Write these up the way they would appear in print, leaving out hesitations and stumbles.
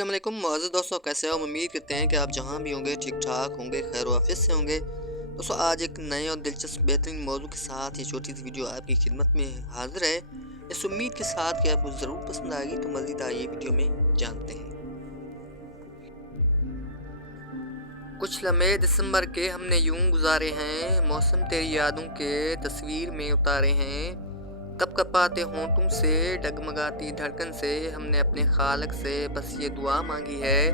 अस्सलाम वालेकुम मुअज़्ज़ज़ दोस्तों, कैसे हो? उम्मीद करते हैं कि आप जहाँ भी होंगे ठीक ठाक होंगे, खैर वाफियत से होंगे। दोस्तों, आज एक नए और दिलचस्प बेहतरीन मौजू के साथ ये छोटी सी वीडियो आपकी खिदमत में हाजिर है, इस उम्मीद के साथ कि आपको ज़रूर पसंद आएगी। तो मज़ीद आइए वीडियो में जानते हैं। कुछ लम्हे दिसंबर के हमने यूं गुजारे हैं, मौसम तेरी यादों के तस्वीर में उतारे हैं। तब कपाते होंठों से डगमगाती धड़कन से हमने अपने खालक से बस ये दुआ मांगी है,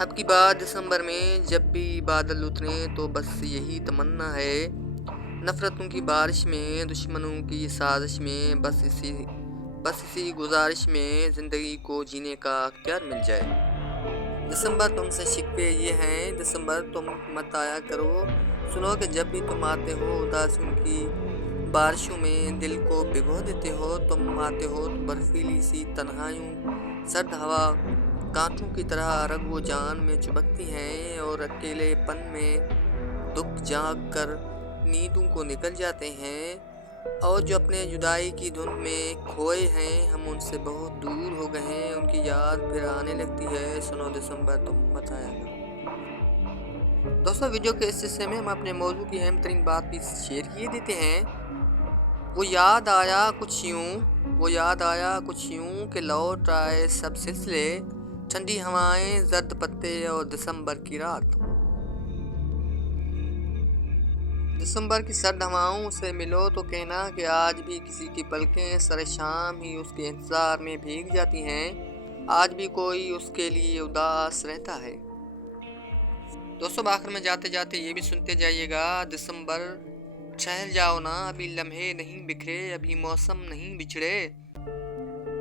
अब की बार दिसंबर में जब भी बादल उतरे तो बस यही तमन्ना है, नफरतों की बारिश में, दुश्मनों की साजिश में, बस इसी गुजारिश में ज़िंदगी को जीने का अख्तियार मिल जाए। दिसंबर तुमसे शिकवे ये हैं, दिसंबर तुम मत आया करो, सुनो कि जब भी तुम आते हो उदासियों की बारिशों में दिल को भिगो देते हो। तुम आते हो तो बर्फीली सी तन्हाइयों, सर्द हवा कांटों की तरह रग व जान में चुभकती हैं और अकेलेपन में दुख जाग कर नींदों को निकल जाते हैं। और जो अपने जुदाई की धुन में खोए हैं, हम उनसे बहुत दूर हो गए हैं, उनकी याद फिर आने लगती है, सुनो दिसंबर तुम मत आया करो। दोस्तों, वीडियो के इस हिस्से में हम अपने मौजू की अहम तरीन बात भी शेयर किए देते हैं। वो याद आया कुछ यूं कि लौट आए सब सिलसिले, ठंडी हवाएं, जर्द पत्ते और दिसंबर की रात। दिसंबर की सर्द हवाओं से मिलो तो कहना कि आज भी किसी की पलकें सरे शाम ही उसके इंतज़ार में भीग जाती हैं, आज भी कोई उसके लिए उदास रहता है। दोस्तों, आखिर में जाते जाते ये भी सुनते जाइएगा, दिसंबर ठहर जाओ ना, अभी लम्हे नहीं बिखरे, अभी मौसम नहीं बिछड़े,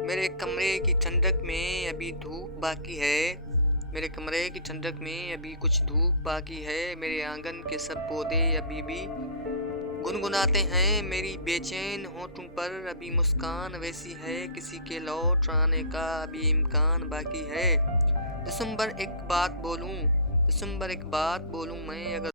मेरे कमरे की ठंडक में अभी धूप बाकी है, मेरे कमरे की ठंडक में अभी कुछ धूप बाकी है, मेरे आंगन के सब पौधे अभी भी गुनगुनाते हैं, मेरी बेचैन होठों पर अभी मुस्कान वैसी है, किसी के लौट आने का अभी इम्कान बाकी है। दिसंबर एक बात बोलूं मैं, अगर